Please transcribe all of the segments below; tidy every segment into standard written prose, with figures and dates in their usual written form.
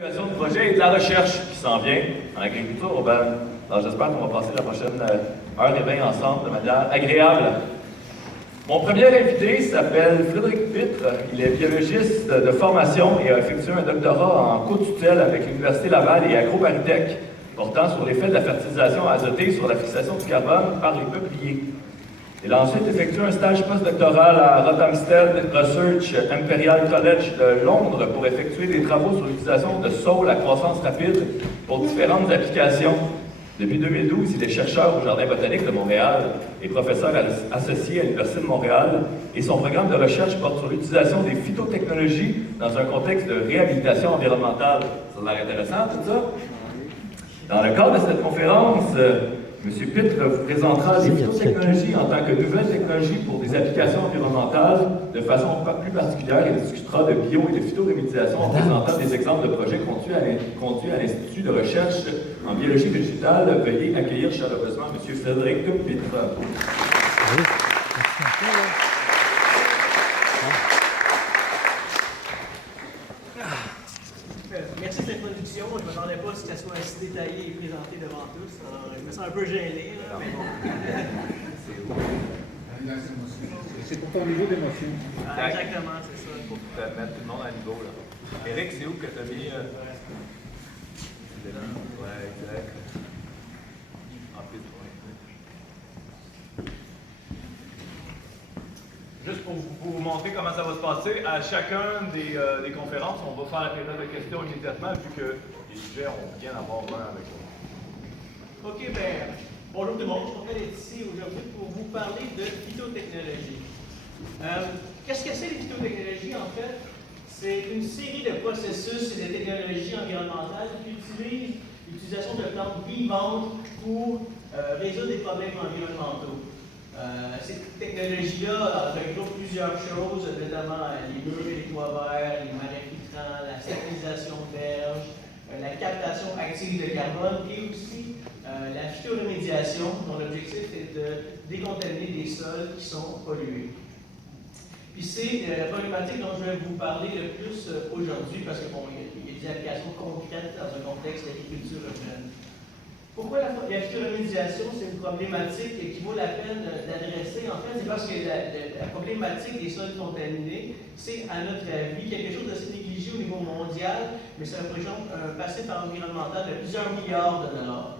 L'évaluation de projet et de la recherche qui s'en vient en agriculture urbaine. Alors j'espère qu'on va passer la prochaine heure et 20 ensemble de manière agréable. Mon premier invité s'appelle Frédéric Pitre. Il est biologiste de formation et a effectué un doctorat en co-tutelle avec l'Université Laval et AgroParisTech, portant sur l'effet de la fertilisation azotée sur la fixation du carbone par les peupliers. Il a ensuite effectué un stage postdoctoral à Rothamsted Research Imperial College de Londres pour effectuer des travaux sur l'utilisation de saules à croissance rapide pour différentes applications. Depuis 2012, il est chercheur au Jardin botanique de Montréal et professeur associé à l'Université de Montréal, et son programme de recherche porte sur l'utilisation des phytotechnologies dans un contexte de réhabilitation environnementale. Ça a l'air intéressant, tout ça? Dans le cadre de cette conférence, M. Pitre vous présentera les phytotechnologies en tant que nouvelles technologies pour des applications environnementales de façon plus particulière. Il discutera de bio et de phytorémédiation en présentant des exemples de projets conduits à l'Institut de recherche en biologie végétale. Veuillez accueillir chaleureusement M. Frédéric Pitre. Oui. Merci de l'introduction. Je ne m'attendais pas à ce qu'elle soit assez détaillée et présentée devant tous. Alors, je me sens un peu gêné, là, mais bon. C'est pour ton niveau d'émotion. Exactement, c'est ça. Pour mettre tout le monde à niveau, là. Éric, c'est où que tu as mis... Ouais, exact. En plus, juste pour vous montrer comment ça va se passer, à chacun des conférences, on va faire la période de questions immédiatement, vu que les sujets ont bien à voir avec eux. OK, bien, bonjour tout le monde. Je suis content d'être ici aujourd'hui pour vous parler de phytotechnologie. Qu'est-ce que c'est les phytotechnologies, en fait? C'est une série de processus et de technologies environnementales qui utilisent l'utilisation de plantes vivantes pour résoudre des problèmes environnementaux. Ces technologies-là regroupent plusieurs choses, notamment les murs et les toits verts, les marais filtrants, la stabilisation d'herbe, la captation active de carbone et aussi la phytorémédiation, dont l'objectif est de décontaminer des sols qui sont pollués. Puis c'est la problématique dont je vais vous parler le plus aujourd'hui, parce que bon, il y a des applications concrètes dans un contexte d'agriculture urbaine. Pourquoi la phytorémédiation, c'est une problématique qui vaut la peine d'adresser? En fait, c'est parce que la problématique des sols contaminés, c'est, à notre avis, quelque chose d'assez négligé au niveau mondial, mais ça représente un passif environnemental de plusieurs milliards de dollars.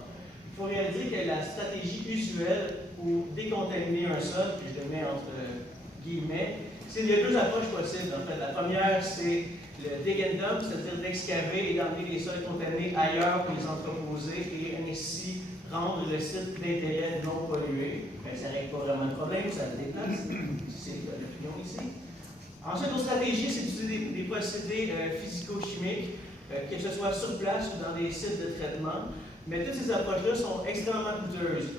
Il faut réaliser que la stratégie usuelle pour décontaminer un sol, que je le mets entre guillemets, il y a deux approches possibles. En fait, la première, c'est le dig and dump, c'est-à-dire d'excaver et d'emmener les sols contaminés ailleurs pour les entreposer et ainsi rendre le site d'intérêt non pollué. Ben, ça ne règle pas vraiment de problème, ça le déplace. C'est l'opinion ici. Ensuite, l'autre stratégie, c'est d'utiliser des procédés physico-chimiques, que ce soit sur place ou dans des sites de traitement. Mais toutes ces approches-là sont extrêmement coûteuses.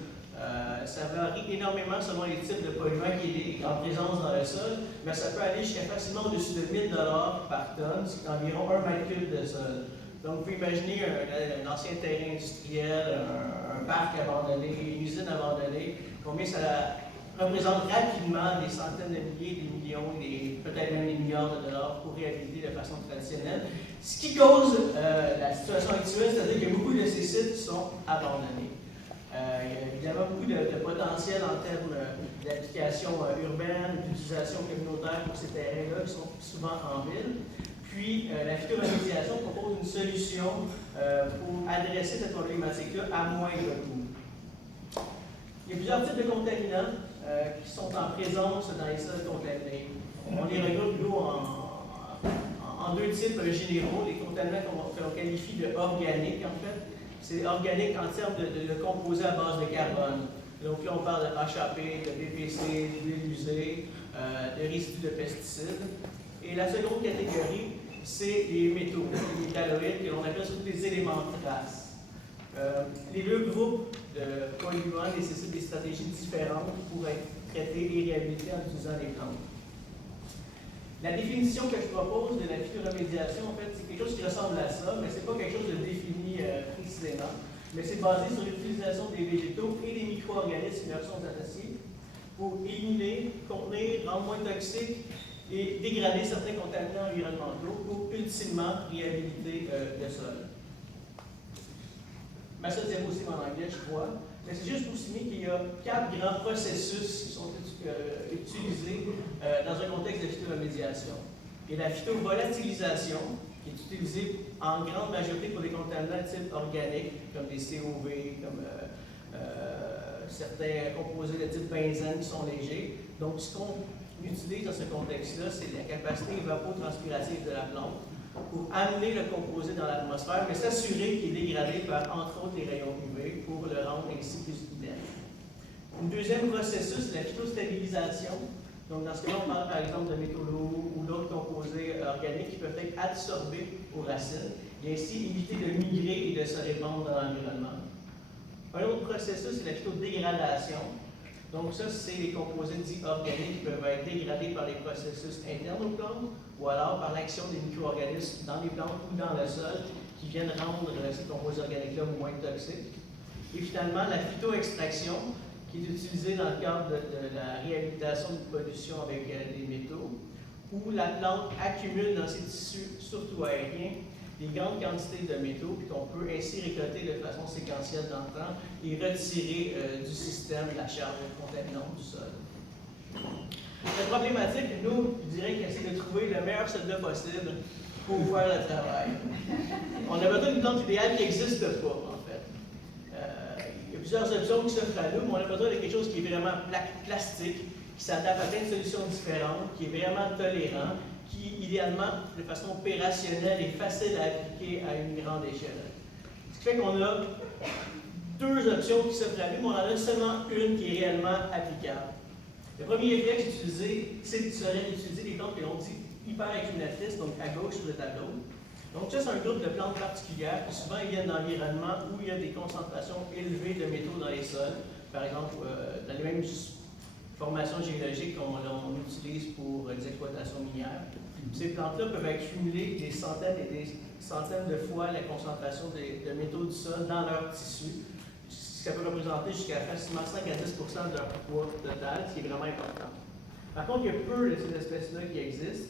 Ça varie énormément selon les types de polluants qui sont en présence dans le sol, mais ça peut aller jusqu'à facilement au-dessus de 1 000 $ par tonne, ce qui est environ 1 mètre cube de sol. Donc, vous pouvez imaginer un ancien terrain industriel, un parc abandonné, une usine abandonnée, combien ça représente rapidement des centaines de milliers, des millions, peut-être même des milliards de dollars pour réhabiliter de façon traditionnelle. Ce qui cause la situation actuelle, c'est-à-dire que beaucoup de ces sites sont abandonnés. Il y a évidemment beaucoup de potentiel en termes d'application urbaine, d'utilisation communautaire pour ces terrains-là qui sont souvent en ville. Puis, la phytorémédiation propose une solution pour adresser cette problématique-là à moindre coût. Il y a plusieurs types de contaminants qui sont en présence dans les sols contaminés. On les regroupe en deux types généraux, les contaminants qu'on qualifie de organiques, en fait. C'est organique en termes de composés à base de carbone. Donc là, on parle de HAP, de BPC, d'huile usée, de résidus de pesticides. Et la seconde catégorie, c'est les métaux, les métalloïdes, que l'on appelle surtout des éléments traces. Les deux groupes de polluants nécessitent des stratégies différentes pour être traités et réhabilités en utilisant les plantes. La définition que je propose de la phytorémédiation, en fait, c'est quelque chose qui ressemble à ça, mais ce n'est pas quelque chose de défini précisément. Mais c'est basé sur l'utilisation des végétaux et des micro-organismes qui leur sont associés pour éliminer, contenir, rendre moins toxiques et dégrader certains contaminants environnementaux pour ultimement réhabiliter le sol. Ma seule diapositive en anglais, je crois. Mais c'est juste pour signaler qu'il y a 4 grands processus qui sont utilisés dans un contexte de phytoremédiation. Il y a la phytovolatilisation, qui est utilisée en grande majorité pour des contaminants de type organique, comme des COV, comme certains composés de type benzène qui sont légers. Donc, ce qu'on utilise dans ce contexte-là, c'est la capacité évapotranspirative de la plante pour amener le composé dans l'atmosphère, mais s'assurer qu'il est dégradé par, entre autres, les rayons UV pour le rendre ainsi plus inerte. Un deuxième processus, c'est la phytostabilisation. Donc, dans ce cas-là, on parle par exemple de métaux lourds ou d'autres composés organiques qui peuvent être absorbés aux racines et ainsi éviter de migrer et de se répandre dans l'environnement. Un autre processus, c'est la phytodégradation. Donc, ça, c'est les composés dits organiques qui peuvent être dégradés par les processus internes aux plantes ou alors par l'action des micro-organismes dans les plantes ou dans le sol qui viennent rendre ces composés organiques-là moins toxiques. Et finalement, la phytoextraction, qui est utilisée dans le cadre de la réhabilitation de pollution avec des métaux, où la plante accumule dans ses tissus, surtout aériens, des grandes quantités de métaux, puis qu'on peut ainsi récolter de façon séquentielle dans le temps et retirer du système la charge contaminante du sol. La problématique, nous, je dirais que c'est de trouver le meilleur soldat possible pour faire le travail. On a besoin d'une plante idéale qui n'existe pas, en fait. Il y a plusieurs options qui s'offrent à nous, mais on a besoin de quelque chose qui est vraiment plastique, qui s'adapte à plein de solutions différentes, qui est vraiment tolérant, qui, idéalement, de façon opérationnelle et facile à appliquer à une grande échelle. Ce qui fait qu'on a 2 options qui s'offrent à nous, mais on en a seulement une qui est réellement applicable. Le premier réflexe utilisé, serait d'utiliser des plantes que l'on dit hyperaccumulatrices, donc à gauche sur le tableau. Donc ça, c'est un groupe de plantes particulières qui souvent viennent d'environnements où il y a des concentrations élevées de métaux dans les sols, par exemple dans les mêmes formations géologiques qu'on utilise pour les exploitations minières. Ces plantes-là peuvent accumuler des centaines et des centaines de fois la concentration de métaux du sol dans leur tissu, ce qui peut représenter jusqu'à facilement 5 à 10 de leur poids total, ce qui est vraiment important. Par contre, il y a peu de ces espèces-là qui existent,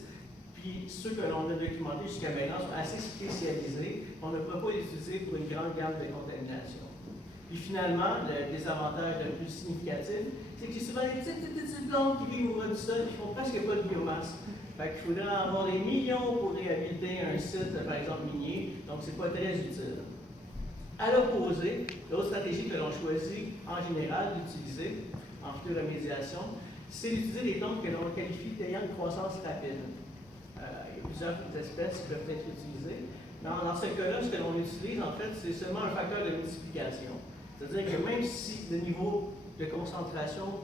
puis ceux que l'on a documentés jusqu'à maintenant sont assez spécialisés, on ne peut pas les utiliser pour une grande gamme de contamination. Puis finalement, le désavantage le plus significatif, c'est que c'est souvent des petites plantes qui vivent au bas du sol qui font presque pas de biomasse. Fait qu'il faudrait en avoir des millions pour réhabiliter un site, par exemple, minier, donc c'est pas très utile. À l'opposé, l'autre stratégie que l'on choisit en général d'utiliser en phytoremédiation, c'est d'utiliser des plantes que l'on qualifie d'ayant une croissance rapide. Il y a plusieurs espèces qui peuvent être utilisées. Dans ce cas-là, ce que l'on utilise, en fait, c'est seulement un facteur de multiplication. C'est-à-dire que même si le niveau de concentration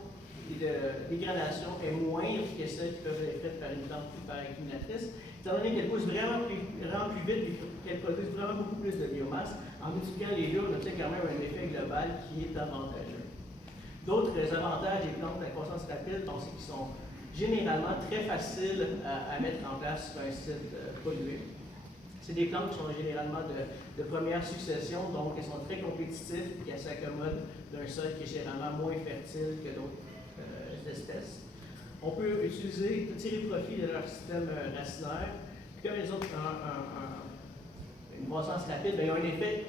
et de dégradation est moindre que celles qui peuvent être faites par une plante hyperaccumulatrice, étant donné qu'elle pousse vraiment plus vite et qu'elle produit vraiment beaucoup plus de biomasse, en multipliant les deux, on obtient quand même un effet global qui est avantageux. D'autres avantages des plantes à croissance rapide, c'est qu'ils sont généralement très faciles à mettre en place sur un site pollué. C'est des plantes qui sont généralement de première succession, donc elles sont très compétitives et elles s'accommodent d'un sol qui est généralement moins fertile que d'autres espèces. On peut tirer profit de leur système racinaire. Puis comme les autres ont une croissance rapide, il y a un effet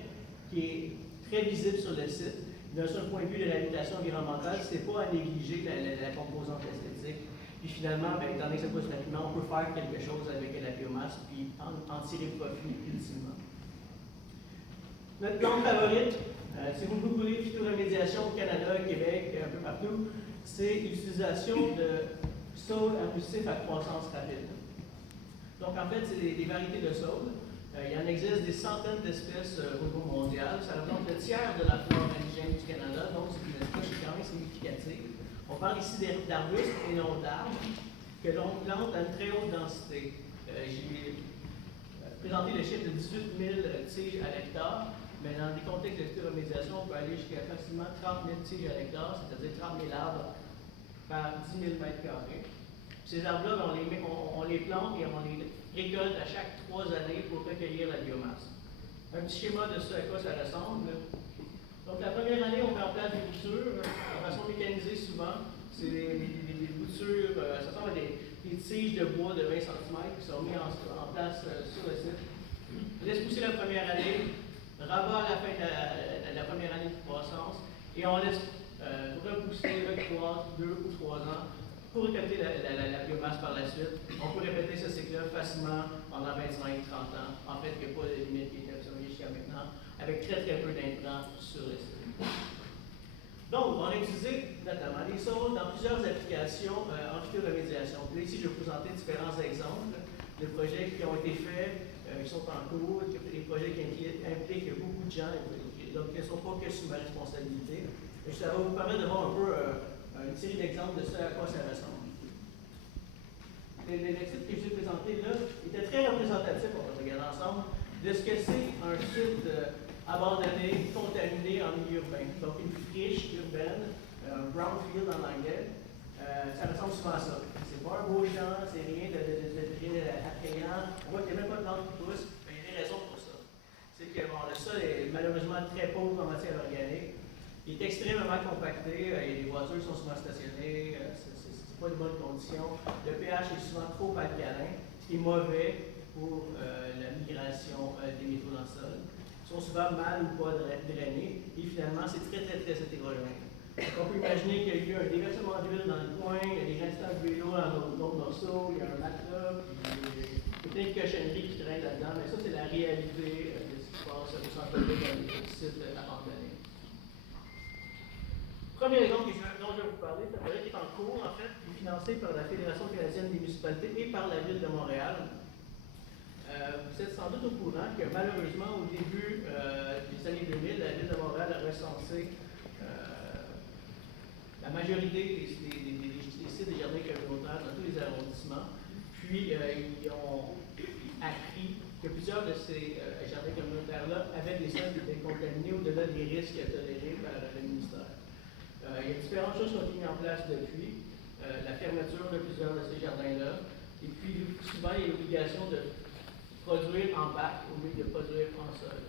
qui est très visible sur le site. D'un seul point de vue de l'habitation environnementale, ce n'est pas à négliger la composante esthétique. Puis finalement, étant donné que ça pousse rapidement, on peut faire quelque chose avec la biomasse, puis en tirer profit ultimement. Notre plante favorite, si vous googlez phytoremédiation au Canada, Québec, un peu partout, c'est l'utilisation de saules arbustifs à croissance rapide. Donc en fait, c'est des variétés de saules. Il y en existe des centaines d'espèces au niveau mondial. Ça représente le tiers de la flore indigène du Canada, donc c'est une espèce qui est quand même significative. On parle ici d'arbustes et non d'arbres que l'on plante à une très haute densité. J'ai présenté le chiffre de 18 000 tiges à l'hectare, mais dans des contextes de phytoremédiation, on peut aller jusqu'à facilement 30 000 tiges à l'hectare, c'est-à-dire 30 000 arbres par 10 000 mètres carrés. Ces arbres-là, on les plante et on les récolte à chaque 3 années pour recueillir la biomasse. Un petit schéma de ce à quoi ça ressemble. Donc, la première année, on met en place des boutures, de façon mécanisée souvent. C'est des boutures, ça ressemble à des tiges de bois de 20 cm qui sont mises en place sur le site. laisse pousser la première année, rabat à la fin de la première année de croissance, et on laisse repousser le 2 ou 3 ans pour récolter la biomasse par la suite. On peut répéter ce cycle-là facilement pendant 25-30 ans. En fait, il n'y a pas de limite qui est observée jusqu'à maintenant, avec très peu d'intrants sur les sites. Donc, on a utilisé notamment les saules dans plusieurs applications en phytoremédiation. Puis ici, je vais vous présenter différents exemples de projets qui ont été faits, qui sont en cours, des projets qui impliquent beaucoup de gens, donc qui ne sont pas que sous ma responsabilité. Et ça va vous permettre de voir un peu une série d'exemples de ce à quoi ça ressemble. Le site que je vous ai présenté là était très représentatif, on va regarder ensemble, de ce que c'est un site abandonné, contaminé en milieu urbain. Donc une friche urbaine, un brownfield en anglais, ça ressemble souvent à ça. C'est pas un beau champ, c'est rien de attrayant, on voit qu'il n'y a même pas de plantes qui poussent, mais il y a des raisons pour ça. C'est que bon, le sol est malheureusement très pauvre en matière organique. Il est extrêmement compacté, et les voitures sont souvent stationnées, c'est pas de bonnes conditions. Le pH est souvent trop alcalin, ce qui est mauvais pour la migration des métaux dans le sol. Ils sont souvent mal ou pas drainés, et finalement, c'est très hétérogène. Donc, on peut imaginer qu'il y a eu un déversement d'huile dans le coin, il y a des restants de vélo dans d'autres morceaux, il y a un matelas, puis peut-être une cochonnerie qui traîne là-dedans, mais ça, c'est la réalité de ce qui se passe au centre-ville dans les sites abandonnés. Premier exemple dont je vais vous parler, c'est un projet qui est en cours, en fait, qui est financé par la Fédération canadienne des municipalités et par la Ville de Montréal. Vous êtes sans doute au courant que malheureusement, au début des années 2000, la Ville de Montréal a recensé la majorité des sites de jardins communautaires dans tous les arrondissements. Puis, ils ont appris que plusieurs de ces jardins communautaires-là avaient des sols qui étaient contaminés au-delà des risques tolérés par le ministère. Il y a différentes choses qui ont été mises en place depuis. La fermeture de plusieurs de ces jardins-là. Et puis, souvent, il y a l'obligation de produire en bac au lieu de produire en sol.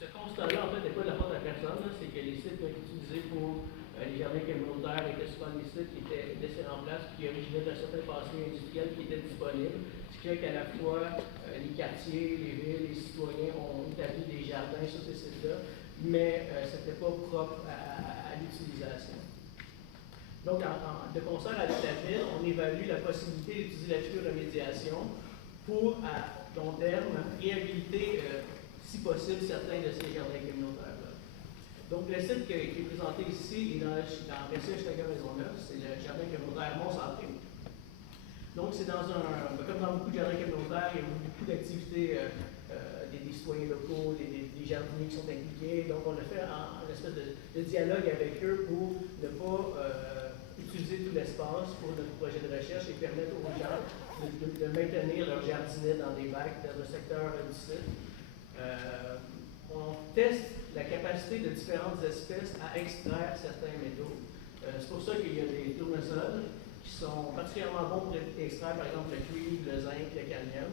Ce constat-là, en fait, n'est pas de la faute à personne. C'est que les sites qui ont été utilisés pour les jardins communautaires étaient souvent des sites qui étaient laissés en place, qui originaient d'un certain passé industriel qui était disponible. Ce qui fait qu'à la fois, les quartiers, les villes, les citoyens ont établi des jardins sur ces sites-là, mais ce n'était pas propre à l'utilisation. Donc, de concert avec la ville, on évalue la possibilité d'utiliser la phytoremédiation pour, à long terme, réhabiliter, si possible, certains de ces jardins communautaires-là. Donc, le site qui est présenté ici est dans Bercy-Hochelaga-Maisonneuve, c'est le jardin communautaire Mont-Centré. Donc, c'est comme dans beaucoup de jardins communautaires, il y a beaucoup d'activités des citoyens locaux, des jardiniers qui sont impliqués. Donc, on a fait un espèce de dialogue avec eux pour ne pas utiliser tout l'espace pour notre projet de recherche et permettre aux gens de maintenir leur jardinet dans des bacs dans le secteur du site. On teste la capacité de différentes espèces à extraire certains métaux. C'est pour ça qu'il y a des tournesols qui sont particulièrement bons pour extraire, par exemple, le cuivre, le zinc, le cadmium.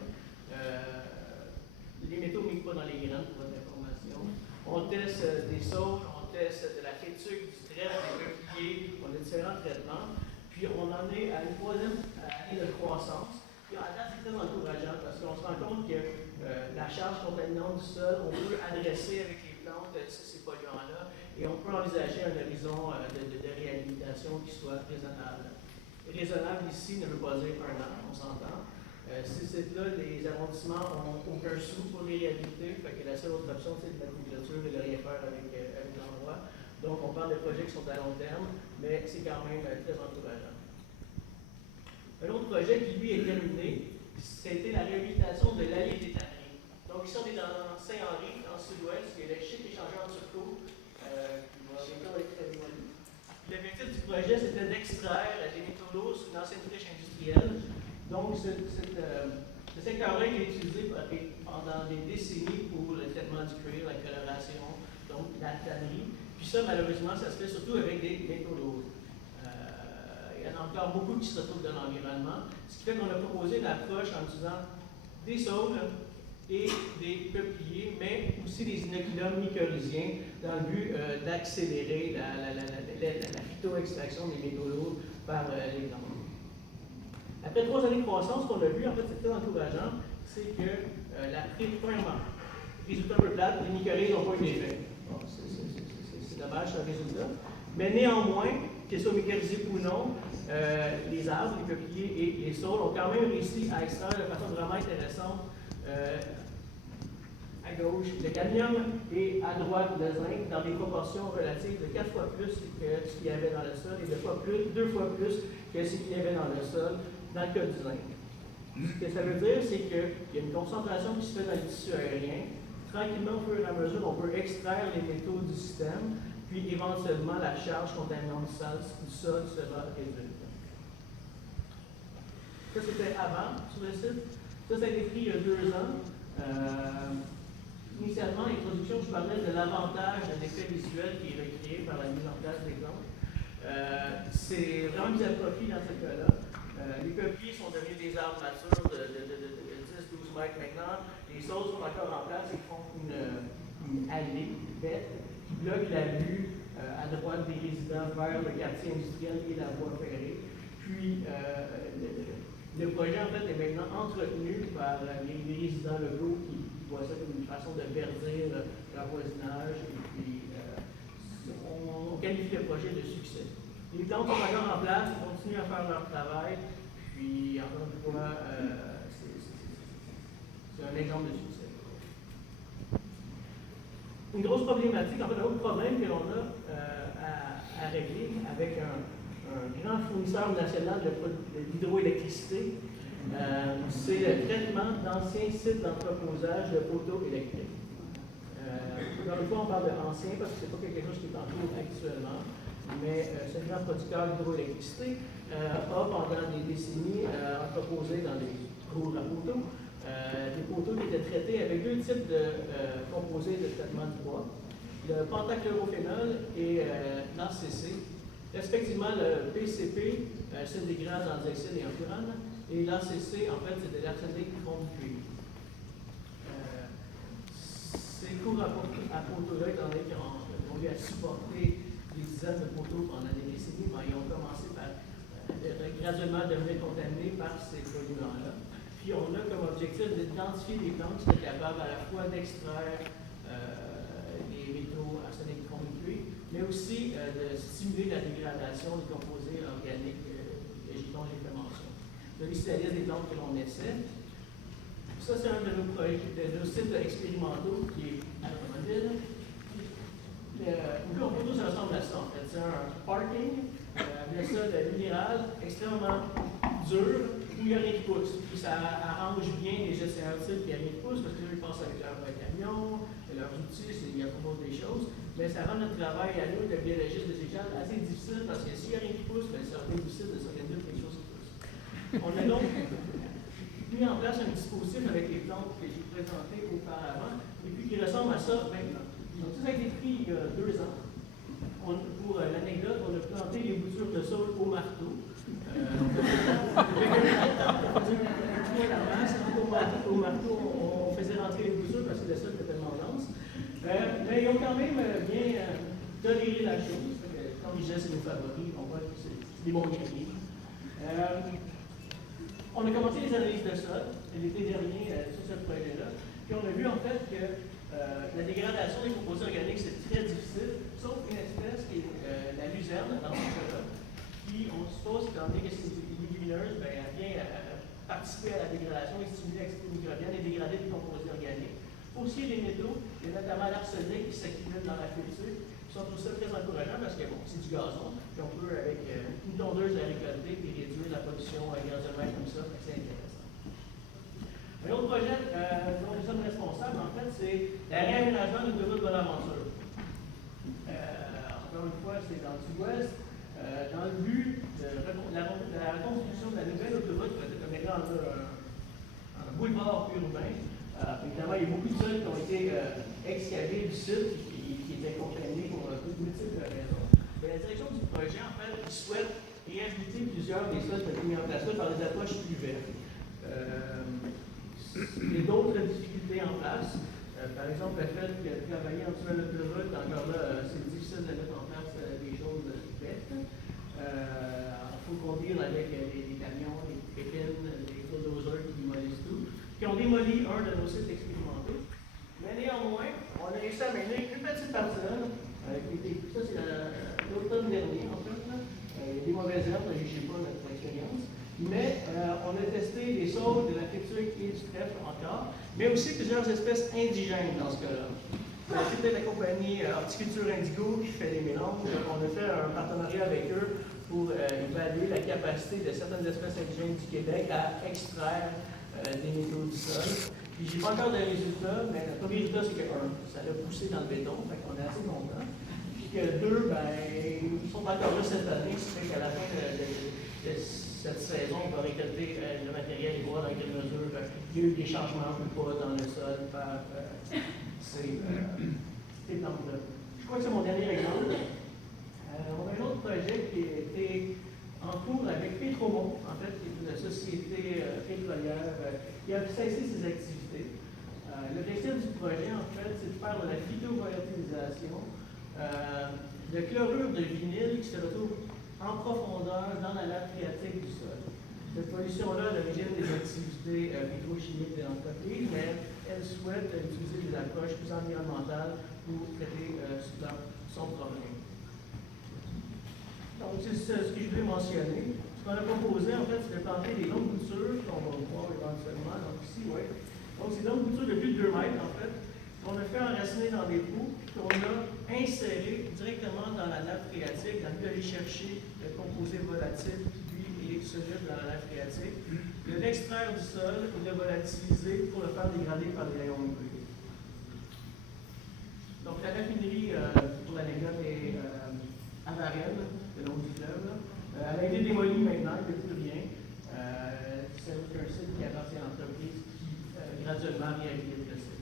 Les métaux ne migrent pas dans les graines, pour votre information. On teste des saules, on teste de la fétuque, du trèfle, des peupliers, on a différents traitements. Puis on en est à une troisième année de croissance. Puis en date, c'est très encourageant parce qu'on se rend compte que la charge contaminante du sol, on peut adresser avec les plantes ces polluants-là et on peut envisager un horizon de réhabilitation qui soit raisonnable. Raisonnable ici ne veut pas dire un an, on s'entend. Ces sites-là, les arrondissements n'ont aucun sou pour les réhabiliter, fait que la seule autre option, c'est de mettre une clôture et de rien faire avec l'endroit. Donc, on parle de projets qui sont à long terme, mais c'est quand même très encourageant. Un autre projet qui, lui, est terminé, c'était la réhabilitation de l'allée des tanneries. Donc, ici, on est dans Saint-Henri, dans le sud-ouest, il y a le chute échangeur en Turcot, qui va bientôt être démoli. L'objectif du projet, c'était d'extraire des métaux lourds sur une ancienne friche industrielle. Donc, ce secteur-là a été utilisé pendant des décennies pour le traitement du cuir, la coloration, donc la tannerie. Puis ça, malheureusement, ça se fait surtout avec des métaux lourds. Il y en a encore beaucoup qui se retrouvent dans l'environnement, ce qui fait qu'on a proposé une approche en utilisant des saules et des peupliers, mais aussi des inoculums mycorhiziens dans le but d'accélérer la phytoextraction des métaux lourds par les plantes. Après 3 années de croissance, ce qu'on a vu, en fait, c'est très encourageant. c'est que premièrement, résultat un peu plate, les mycorhizes n'ont pas eu d'effet. Bon, c'est dommage, ce résultat. Mais néanmoins, qu'ils soient mycorhizés ou non, les arbres, les peupliers et les saules ont quand même réussi à extraire de façon vraiment intéressante à gauche le cadmium et à droite le zinc dans des proportions relatives de 4 fois plus que ce qu'il y avait dans le sol et 2 fois plus que ce qu'il y avait dans le sol dans le cas du zinc. Ce que ça veut dire, c'est qu'il y a une concentration qui se fait dans le tissu aérien. Tranquillement, au fur et à mesure, on peut extraire les métaux du système, puis éventuellement la charge contaminante du sol sera réduite. Ça, c'était avant sur le site. Ça a été pris il y a 2 ans. Initialement, l'introduction, je parlais de l'avantage de l'effet visuel qui est recréé par la mise en place des plantes. C'est vraiment mis à profit dans ce cas-là. Les peupliers sont devenus des arbres matures de 10-12 mètres maintenant. Les saules sont encore en place et font une allée bête qui bloque la vue à droite des résidents vers le quartier industriel et la voie ferrée. Puis, le projet, en fait, est maintenant entretenu par les résidents locaux qui voient ça comme une façon de verdir leur voisinage. Et puis, on qualifie le projet de succès. Les plantes sont encore en place, continuent à faire leur travail. Puis, encore une fois, c'est un exemple de succès. Une grosse problématique, en fait, un autre problème que l'on a à régler avec un grand fournisseur national d'hydroélectricité, c'est le traitement d'anciens sites d'entreposage de poteaux électriques. Encore une fois, on parle d'anciens parce que ce n'est pas quelque chose qui est en cours actuellement, mais ce grand producteur d'hydroélectricité a pendant des décennies entreposé dans des cours à poteaux des poteaux qui étaient traités avec 2 types de composés de traitement du bois, le pentachlorophénol et l'ACC. Respectivement, le PCP, c'est des grains en dioxyde et en furane, et l'ACC, en fait, c'est de l'arsenic conduit. Ces cours à poteaux-là, étant donné qu'ils ont eu à supporter des dizaines de poteaux pendant des décennies, ils ont commencé par graduellement devenir contaminés par ces polluants-là. Puis on a comme objectif d'identifier des plantes qui sont capables à la fois d'extraire les métaux arsenic conduits, mais aussi de stimuler la dégradation des composés organiques dont j'ai fait mention. Donc ici, la liste des plantes que l'on essaie. Ça, c'est un de nos sites expérimentaux qui est à Drummondville. Une cour photo, ça ressemble à ça, en fait. C'est un parking, un sol minéral extrêmement dur, où il n'y a rien qui pousse. Puis ça arrange bien les gestionnaires de site, il n'y a rien qui pousse, parce qu'eux, ils passent avec leur camion, leurs outils, il y a trop des choses. Mais ça rend notre travail à nous, de biologistes de ces gens, assez difficile, parce que s'il n'y a rien qui pousse, ben, ça devient difficile de s'organiser pour quelque chose qui pousse. On a donc mis en place un dispositif avec les plantes que j'ai présentées auparavant, et puis qui ressemble à ça maintenant. Donc, ça a été pris il y a 2 ans. Pour l'anecdote, on a planté les boutures de sol au marteau. Au marteau, on faisait rentrer les boutures parce que le sol était tellement dense. Mais ils ont quand même bien toléré la chose. Comme je disais, c'est nos favoris, on voit que c'est des bons guerriers. On a commencé les analyses de sol l'été dernier sur ce projet-là. Puis on a vu en fait que la dégradation des composés organiques, c'est très difficile, sauf une espèce qui est la luzerne, dans ce cas-là, qui, on suppose, étant donné que c'est une légumineuse, ben, elle vient participer à la dégradation et stimuler l'activité microbienne et dégrader les composés organiques. Pour ce qui est des métaux, il y a notamment l'arsenic qui s'accumule dans la culture. Ils sont tous ça très encourageants parce que bon, c'est du gazon, puis on peut, avec une tondeuse à récolter, et réduire la pollution gazonnière comme ça, c'est intéressant. Un autre projet dont nous sommes responsables, en fait, c'est le réaménagement de l'autoroute Bonaventure. Encore une fois, c'est dans le sud-ouest, dans le but de la reconstruction de la nouvelle autoroute, peut-être comme un boulevard urbain. Évidemment, il y a beaucoup de sols qui ont été excavés du site qui étaient contaminés pour multiples raisons. Mais la direction du projet, en fait, souhaite réhabiliter plusieurs des sols qui ont été mis en place là par des approches plus vertes. Il y a d'autres difficultés en place. Par exemple, le fait que travailler en dessous de l'autoroute, encore là, c'est difficile de mettre en place des choses bêtes. Il faut conduire avec les camions, les pépines, les bulldozers qui démolissent tout. qui ont démoli un de nos sites expérimentaux. Mais néanmoins, on a réussi à mener une petite parcelle, ça c'est l'automne dernier en fait. Il y a des mauvaises herbes, je ne sais pas notre expérience. Mais on a testé les saules de la friture et du trèfle encore, mais aussi plusieurs espèces indigènes dans ce cas-là. C'était la compagnie Horticulture Indigo qui fait les mélanges. On a fait un partenariat avec eux pour évaluer la capacité de certaines espèces indigènes du Québec à extraire des métaux du sol. Puis j'ai pas encore de résultats, mais le premier résultat, c'est que ça a poussé dans le béton, fait qu'on est assez content. Puis que deux, ils sont encore là cette année, ce qui fait qu'à la fin de cette saison, on va récolter le matériel et voir dans quelle mesure il y a eu des changements ou pas dans le sol par ces plantes-là. Je crois que c'est mon dernier exemple. On a un autre projet qui était en cours avec Pétromont, en fait, qui est une société pétrolière qui a cessé ses activités. L'objectif du projet, en fait, c'est de faire de la phytovolatilisation de chlorure de vinyle qui se retrouve en profondeur dans la nappe phréatique du sol. Cette pollution-là est l'origine des activités pétrochimiques de l'entreprise, mais elle souhaite utiliser des approches plus environnementales pour traiter son problème. Donc, c'est ce que je voulais mentionner. Ce qu'on a proposé, en fait, c'est de planter des longues boutures, qu'on va voir éventuellement. Donc, ici, oui. Donc, c'est des longues boutures de plus de 2 mètres, en fait, qu'on a fait enraciner dans des pots, qu'on a inséré directement dans la nappe phréatique, dans le but d'aller chercher le composé volatile qui, lui, est soluble dans la nappe phréatique, de l'extraire du sol et de le volatiliser pour le faire dégrader par des rayons UV. Donc, la raffinerie, pour l'anecdote, est à Varennes, le long du fleuve. Elle a été démolie maintenant, il n'y a plus rien. C'est un site qui appartient à l'entreprise qui graduellement réhabilite le site.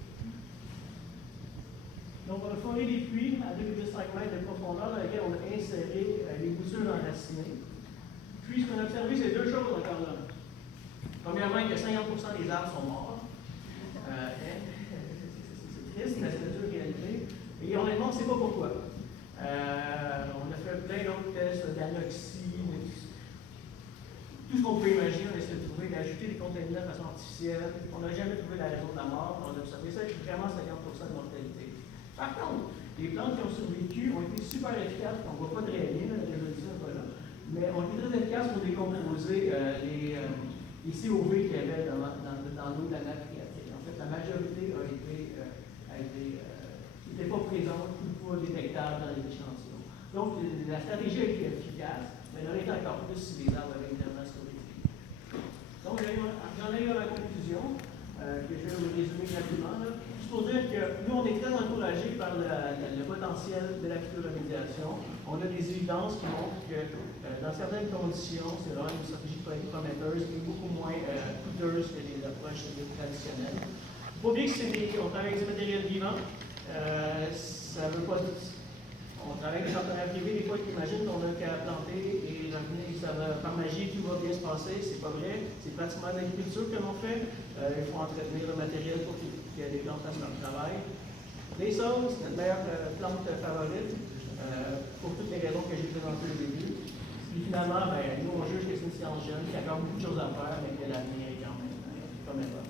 Donc, on a fourni des puits à 2,5 mètres de profondeur dans lesquels on a inséré les boutures enracinées. Puis, ce qu'on a observé, c'est deux choses encore là. Premièrement, que 50% des arbres sont morts. C'est triste, mais c'est la dure réalité. Et honnêtement, on ne sait pas pourquoi. On a fait plein d'autres tests d'anoxie, tout ce qu'on peut imaginer, on a essayé de trouver, d'ajouter des contaminants de façon artificielle. On n'a jamais trouvé la raison de la mort. On a observé ça avec vraiment 50% de mortalité. Par contre, les plantes qui ont survécu ont été super efficaces. On ne voit pas très bien, la résolution n'est pas là, mais ont été très efficaces pour décomposer les COV qu'il y avait dans l'eau de la nappe phréatique. En fait, la majorité n'était pas présente ou pas détectable dans les échantillons. Donc, la stratégie a été efficace, mais elle aurait été encore plus si les arbres avaient évidemment survécu. Donc, j'en ai eu à la conclusion, que je vais vous résumer rapidement. Juste pour dire que nous, on est très encouragés par le potentiel de la phytoremédiation. On a des évidences qui montrent que dans certaines conditions, c'est vraiment une stratégie prometteuse et beaucoup moins coûteuse que les approches traditionnelles. Il faut oublier qu'on travaille avec des matériels vivants. Ça veut pas dire. On travaille avec des partenaires privés, des fois qui imaginent qu'on a qu'à planter et ça va, par magie, tout va bien se passer. C'est pas vrai. C'est pratiquement de l'agriculture que l'on fait. Il faut entretenir le matériel pour que les plantes fassent leur travail. Les sauces, notre meilleure plante favorite, pour toutes les raisons que j'ai présentées au début. Puis finalement, nous, on juge que c'est une science jeune, qu'il y a encore beaucoup de choses à faire, mais que l'avenir est quand même prometteur.